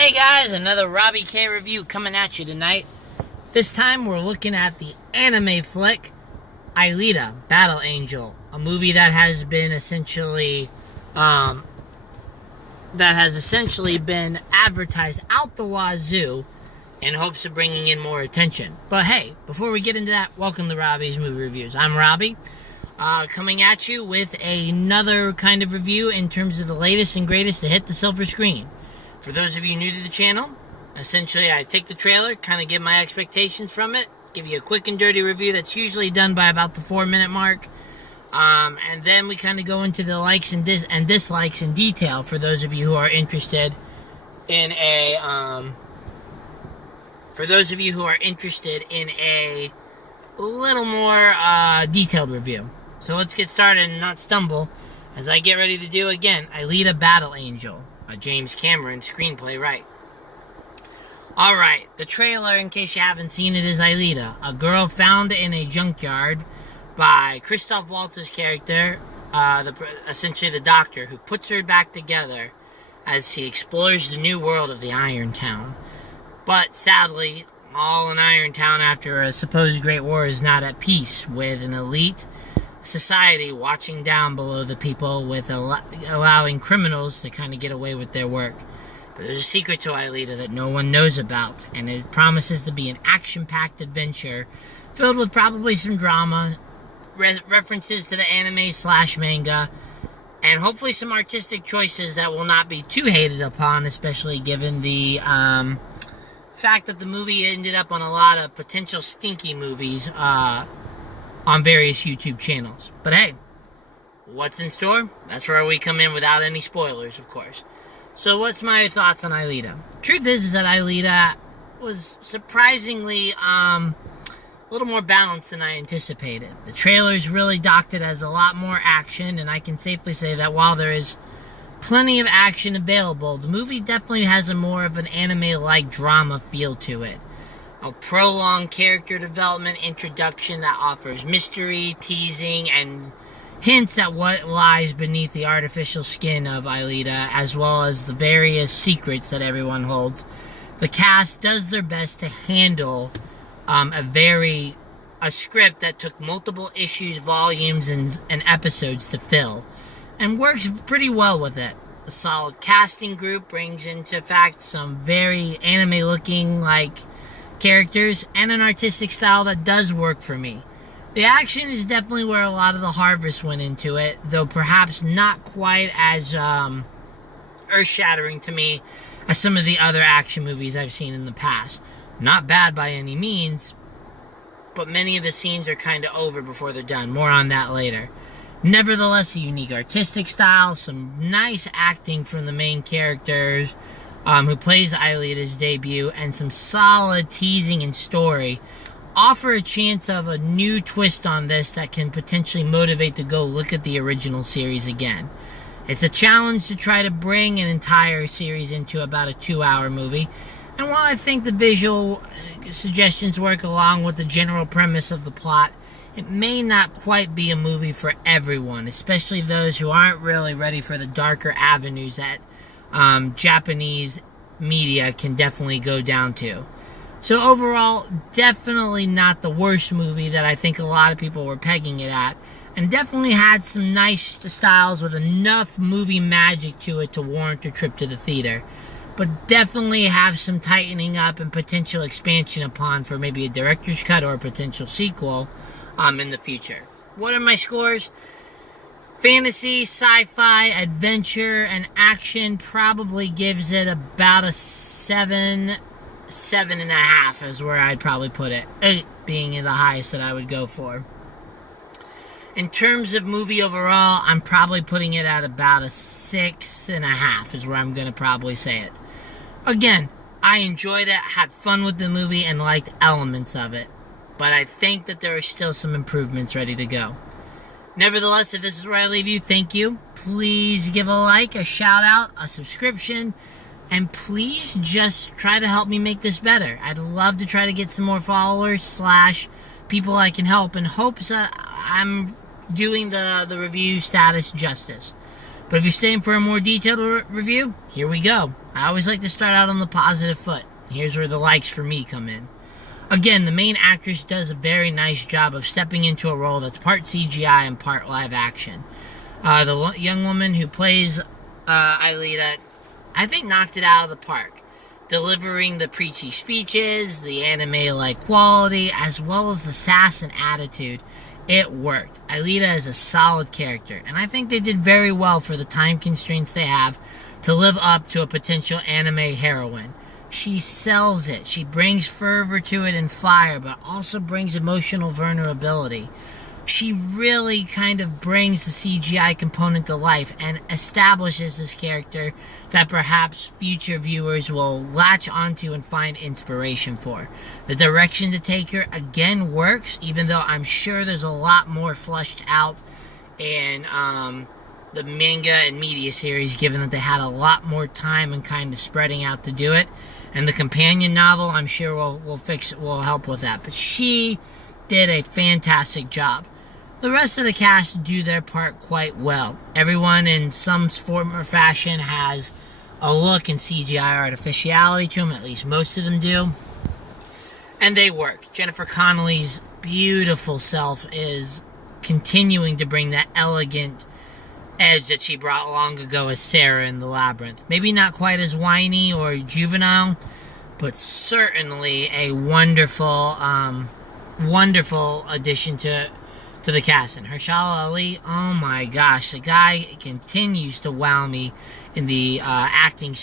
Hey guys, another Robbie K review coming at you tonight. This time we're looking at the anime flick Alita, Battle Angel, a movie that has been essentially been advertised out the wazoo in hopes of bringing in more attention. But hey, before we get into that, welcome to Robbie's Movie Reviews. I'm Robbie, coming at you with another kind of review in terms of the latest and greatest to hit the silver screen. For those of you new to the channel, essentially I take the trailer, kind of give my expectations from it, give you a quick and dirty review that's usually done by about the 4-minute mark, and then we kind of go into the likes and dislikes in detail for those of you who are interested in a little more detailed review. So let's get started and not stumble as I get ready to do again Alita, Battle Angel, a James Cameron screenplay, right? Alright, the trailer, in case you haven't seen it, is Alita, a girl found in a junkyard by Christoph Waltz's character, essentially the doctor, who puts her back together as she explores the new world of the Iron Town. But sadly, all in Iron Town after a supposed Great War is not at peace with an elite society watching down below the people, with allowing criminals to kind of get away with their work. But there's a secret to Alita that no one knows about, and it promises to be an action-packed adventure filled with probably some drama, references to the anime/manga, and hopefully some artistic choices that will not be too hated upon, especially given the fact that the movie ended up on a lot of potential stinky movies on various YouTube channels. But hey, what's in store? That's where we come in without any spoilers, of course. So what's my thoughts on Alita? Truth is that Alita was surprisingly a little more balanced than I anticipated. The trailers really docked it as a lot more action, and I can safely say that while there is plenty of action available, the movie definitely has a more of an anime-like drama feel to it. A prolonged character development introduction that offers mystery, teasing, and hints at what lies beneath the artificial skin of Alita, as well as the various secrets that everyone holds. The cast does their best to handle a script that took multiple issues, volumes, and episodes to fill, and works pretty well with it. The solid casting group brings into fact some very anime-looking characters and an artistic style that does work for me. The action is definitely where a lot of the harvest went into it, though perhaps not quite as earth-shattering to me as some of the other action movies I've seen in the past. Not bad by any means, but many of the scenes are kind of over before they're done. More on that later. Nevertheless, a unique artistic style, some nice acting from the main characters who plays Alita's debut, and some solid teasing and story offer a chance of a new twist on this that can potentially motivate to go look at the original series again. It's a challenge to try to bring an entire series into about a 2-hour movie, and while I think the visual suggestions work along with the general premise of the plot, it may not quite be a movie for everyone, especially those who aren't really ready for the darker avenues that Japanese media can definitely go down to. So overall, definitely not the worst movie that I think a lot of people were pegging it at, and definitely had some nice styles with enough movie magic to it to warrant a trip to the theater, but definitely have some tightening up and potential expansion upon for maybe a director's cut or a potential sequel in the future. What are my scores? Fantasy, sci-fi, adventure, and action probably gives it about a 7.5 is where I'd probably put it. 8 being the highest that I would go for. In terms of movie overall, I'm probably putting it at about a 6.5 is where I'm going to probably say it. Again, I enjoyed it, had fun with the movie, and liked elements of it. But I think that there are still some improvements ready to go. Nevertheless, if this is where I leave you, thank you. Please give a like, a shout out, a subscription, and please just try to help me make this better. I'd love to try to get some more followers / people I can help, in hopes that I'm doing the review status justice. But if you're staying for a more detailed review, here we go. I always like to start out on the positive foot. Here's where the likes for me come in. Again, the main actress does a very nice job of stepping into a role that's part CGI and part live action. The young woman who plays Alita, I think, knocked it out of the park. Delivering the preachy speeches, the anime-like quality, as well as the sass and attitude. It worked. Alita is a solid character, and I think they did very well for the time constraints they have to live up to a potential anime heroine. She sells it. She brings fervor to it and fire, but also brings emotional vulnerability. She really kind of brings the CGI component to life and establishes this character that perhaps future viewers will latch onto and find inspiration for. The direction to take her, again, works, even though I'm sure there's a lot more fleshed out in the manga and media series, given that they had a lot more time and kind of spreading out to do it. And the companion novel, I'm sure will help with that. But she did a fantastic job. The rest of the cast do their part quite well. Everyone in some form or fashion has a look and CGI artificiality to them, at least most of them do. And they work. Jennifer Connelly's beautiful self is continuing to bring that elegant edge that she brought long ago as Sarah in The Labyrinth. Maybe not quite as whiny or juvenile, but certainly a wonderful, wonderful addition to the cast. And Mahershala Ali, oh my gosh, the guy continues to wow me in the acting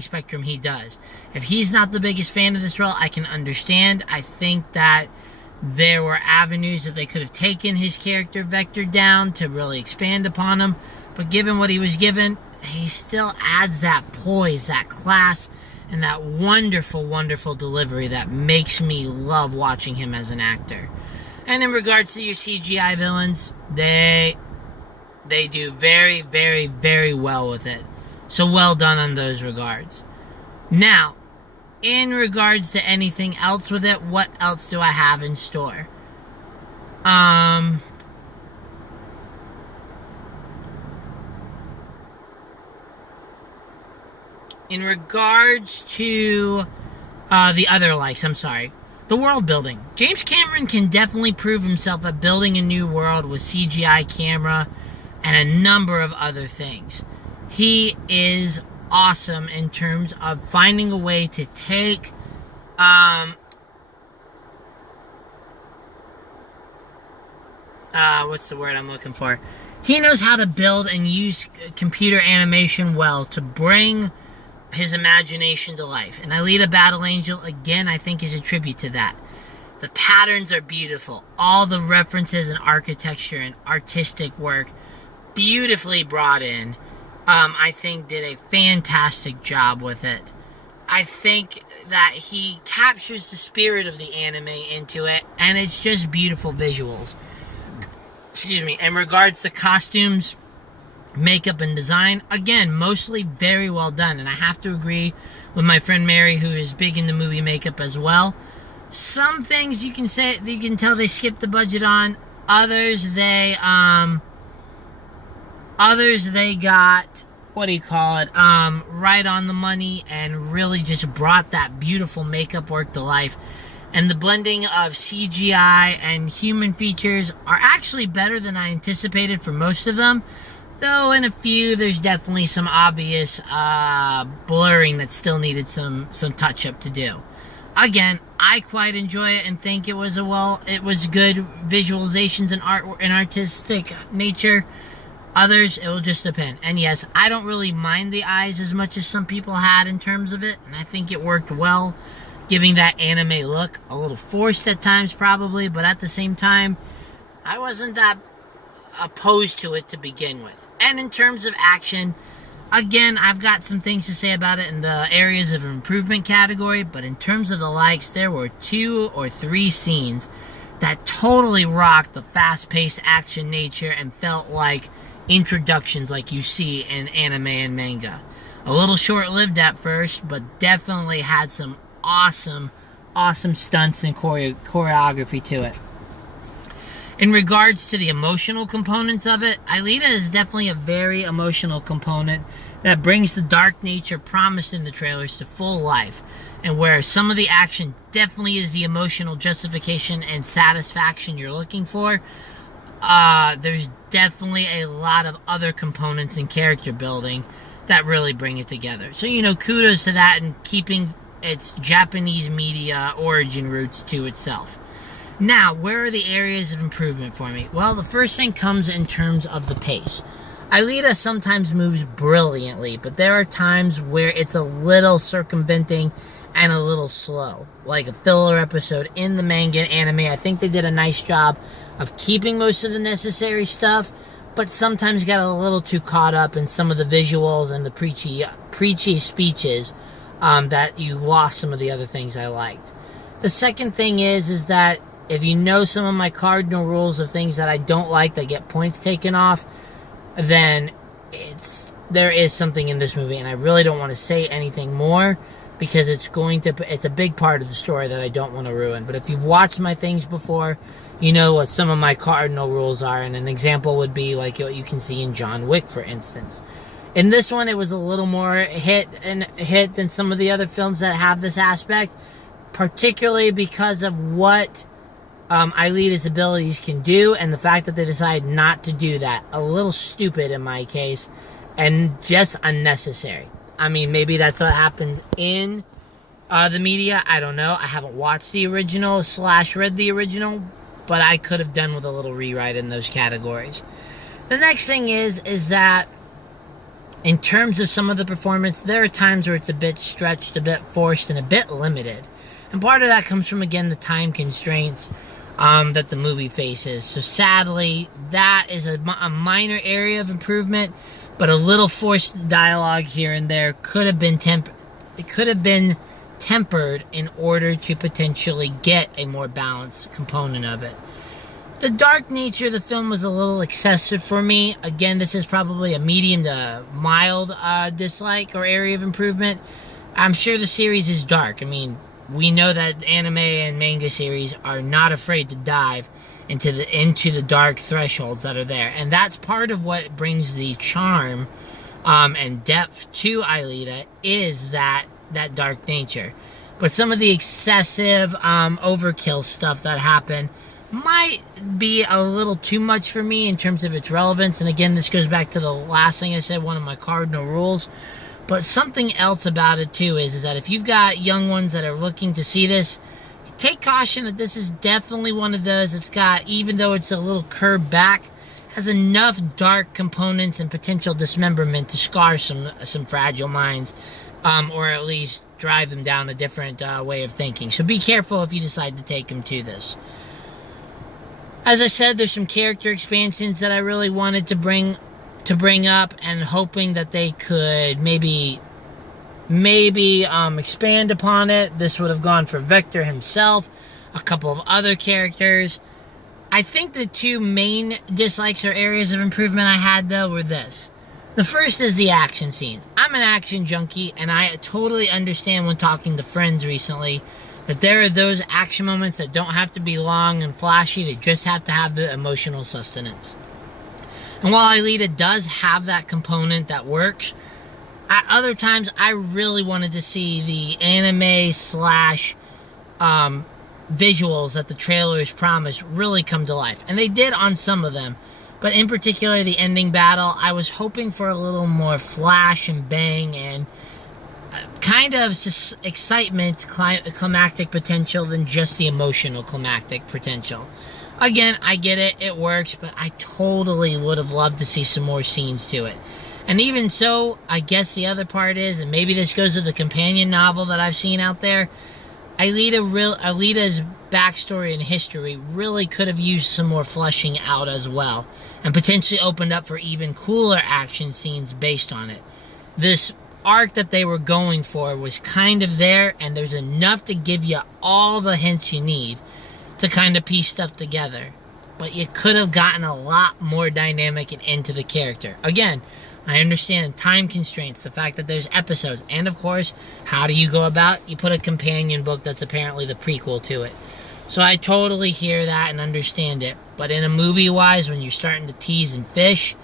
spectrum he does. If he's not the biggest fan of this role, I can understand. I think that there were avenues that they could have taken his character vector down to really expand upon him, but given what he was given, he still adds that poise, that class, and that wonderful, wonderful delivery that makes me love watching him as an actor. And in regards to your CGI villains, they do very, very, very well with it. So well done on those regards. Now, in regards to anything else with it, what else do I have in store? In regards to the other likes, the world building. James Cameron can definitely prove himself at building a new world with CGI camera and a number of other things. He is awesome in terms of finding a way to take what's the word I'm looking for? He knows how to build and use computer animation well to bring his imagination to life. And Alita Battle Angel, again, I think is a tribute to that. The patterns are beautiful. All the references and architecture and artistic work beautifully brought in. I think did a fantastic job with it. I think that he captures the spirit of the anime into it, and it's just beautiful visuals. Excuse me. In regards to costumes, makeup, and design, again, mostly very well done. And I have to agree with my friend Mary, who is big into movie makeup as well. Some things you can tell they skipped the budget on. Others they got, right on the money and really just brought that beautiful makeup work to life. And the blending of CGI and human features are actually better than I anticipated for most of them. Though in a few, there's definitely some obvious blurring that still needed some touch-up to do. Again, I quite enjoy it and think it was good visualizations and art and artistic nature. Others, it will just depend. And yes, I don't really mind the eyes as much as some people had in terms of it, and I think it worked well, giving that anime look. A little forced at times, probably, but at the same time, I wasn't that opposed to it to begin with. And in terms of action, again, I've got some things to say about it in the areas of improvement category, but in terms of the likes, there were 2 or 3 scenes that totally rocked the fast-paced action nature and felt like introductions like you see in anime and manga. A little short-lived at first, but definitely had some awesome stunts and choreography to it. In regards to the emotional components of it, Alita is definitely a very emotional component that brings the dark nature promised in the trailers to full life, and where some of the action definitely is the emotional justification and satisfaction you're looking for, there's definitely a lot of other components in character building that really bring it together. So, kudos to that and keeping its Japanese media origin roots to itself. Now, where are the areas of improvement for me? Well, the first thing comes in terms of the pace. Alita sometimes moves brilliantly, but there are times where it's a little circumventing and a little slow. Like a filler episode in the manga and anime, I think they did a nice job of keeping most of the necessary stuff, but sometimes got a little too caught up in some of the visuals and the preachy speeches that you lost some of the other things I liked. The second thing is that if you know some of my cardinal rules of things that I don't like that get points taken off, then there is something in this movie, and I really don't want to say anything more because it's a big part of the story that I don't want to ruin. But if you've watched my things before, you know what some of my cardinal rules are, and an example would be like what you can see in John Wick, for instance. In this one, it was a little more hit than some of the other films that have this aspect, particularly because of what Alita's abilities can do, and the fact that they decide not to do that. A little stupid in my case, and just unnecessary. I mean, maybe that's what happens in the media. I don't know. I haven't watched the original / read the original, but I could have done with a little rewrite in those categories. The next thing is that in terms of some of the performance, there are times where it's a bit stretched, a bit forced, and a bit limited. And part of that comes from, again, the time constraints that the movie faces. So sadly, that is a minor area of improvement, but a little forced dialogue here and there could have been tempered in order to potentially get a more balanced component of it. The dark nature of the film was a little excessive for me. Again, this is probably a medium to mild dislike or area of improvement. I'm sure the series is dark. I mean, we know that anime and manga series are not afraid to dive into the dark thresholds that are there. And that's part of what brings the charm and depth to Alita, is that dark nature. But some of the excessive overkill stuff that happened might be a little too much for me in terms of its relevance. And again, this goes back to the last thing I said, one of my cardinal rules. But something else about it too is that if you've got young ones that are looking to see this, take caution that this is definitely one of those that's got, even though it's a little curved back, has enough dark components and potential dismemberment to scar some fragile minds, or at least drive them down a different way of thinking. So be careful if you decide to take them to this. As I said, there's some character expansions that I really wanted to bring up, and hoping that they could maybe expand upon it. This would have gone for Vector himself, a couple of other characters. I think the two main dislikes or areas of improvement I had, though, were this. The first is the action scenes. I'm an action junkie, and I totally understand when talking to friends recently that there are those action moments that don't have to be long and flashy, they just have to have the emotional sustenance. And while Alita does have that component that works, at other times I really wanted to see the anime / visuals that the trailers promised really come to life. And they did on some of them. But in particular, the ending battle, I was hoping for a little more flash and bang and kind of excitement, climactic potential than just the emotional climactic potential. Again, I get it, it works, but I totally would have loved to see some more scenes to it. And even so, I guess the other part is, and maybe this goes to the companion novel that I've seen out there, Alita's backstory and history really could have used some more fleshing out as well, and potentially opened up for even cooler action scenes based on it. This arc that they were going for was kind of there, and there's enough to give you all the hints you need to kind of piece stuff together. But you could have gotten a lot more dynamic and into the character. Again, I understand time constraints, the fact that there's episodes, and of course, how do you go about? You put a companion book that's apparently the prequel to it. So I totally hear that and understand it. But in a movie-wise, when you're starting to tease and fish,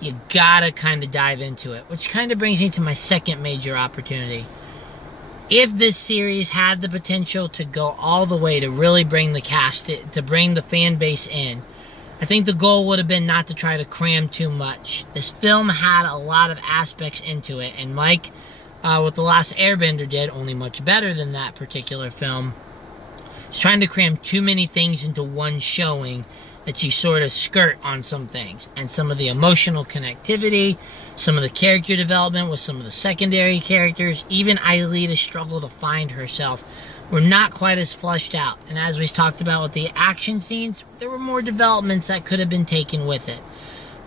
you gotta kind of dive into it. Which kind of brings me to my second major opportunity. If this series had the potential to go all the way to really bring the cast, to bring the fan base in, I think the goal would have been not to try to cram too much. This film had a lot of aspects into it, and like what The Last Airbender did, only much better than that particular film, it's trying to cram too many things into one showing that you sort of skirt on some things. And some of the emotional connectivity, some of the character development with some of the secondary characters, even Alita's struggle to find herself, were not quite as fleshed out. And as we talked about with the action scenes, there were more developments that could have been taken with it.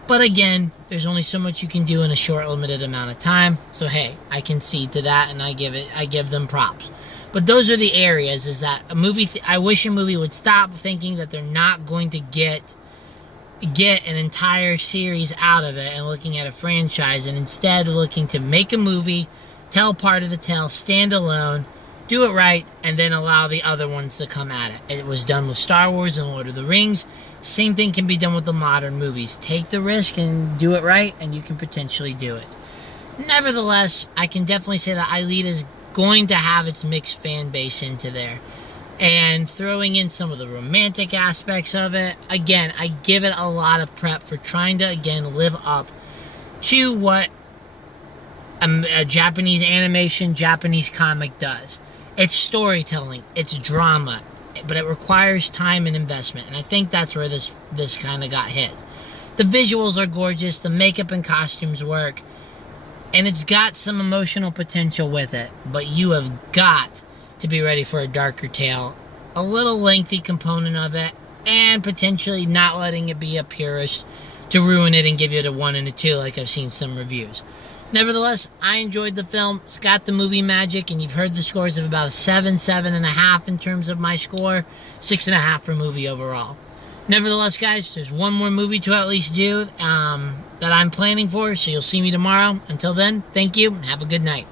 But again, there's only so much you can do in a short, limited amount of time. So hey, I concede to that, and I give them props. But those are the areas, is that a movie, I wish a movie would stop thinking that they're not going to get an entire series out of it and looking at a franchise, and instead looking to make a movie, tell part of the tale, stand alone, do it right, and then allow the other ones to come at it. It was done with Star Wars and Lord of the Rings. Same thing can be done with the modern movies. Take the risk and do it right, and you can potentially do it. Nevertheless, I can definitely say that Alita's going to have its mixed fan base into there. And throwing in some of the romantic aspects of it, again, I give it a lot of prep for trying to, again, live up to what a Japanese animation, Japanese comic does. It's storytelling, it's drama, but it requires time and investment. And I think that's where this kind of got hit. The visuals are gorgeous, the makeup and costumes work, and it's got some emotional potential with it, but you have got to be ready for a darker tale, a little lengthy component of it, and potentially not letting it be a purist to ruin it and give it a 1 and a 2 like I've seen some reviews. Nevertheless, I enjoyed the film. It's got the movie magic, and you've heard the scores of about a 7, 7.5 in terms of my score, 6.5 for movie overall. Nevertheless, guys, there's one more movie to at least do that I'm planning for, so you'll see me tomorrow. Until then, thank you, and have a good night.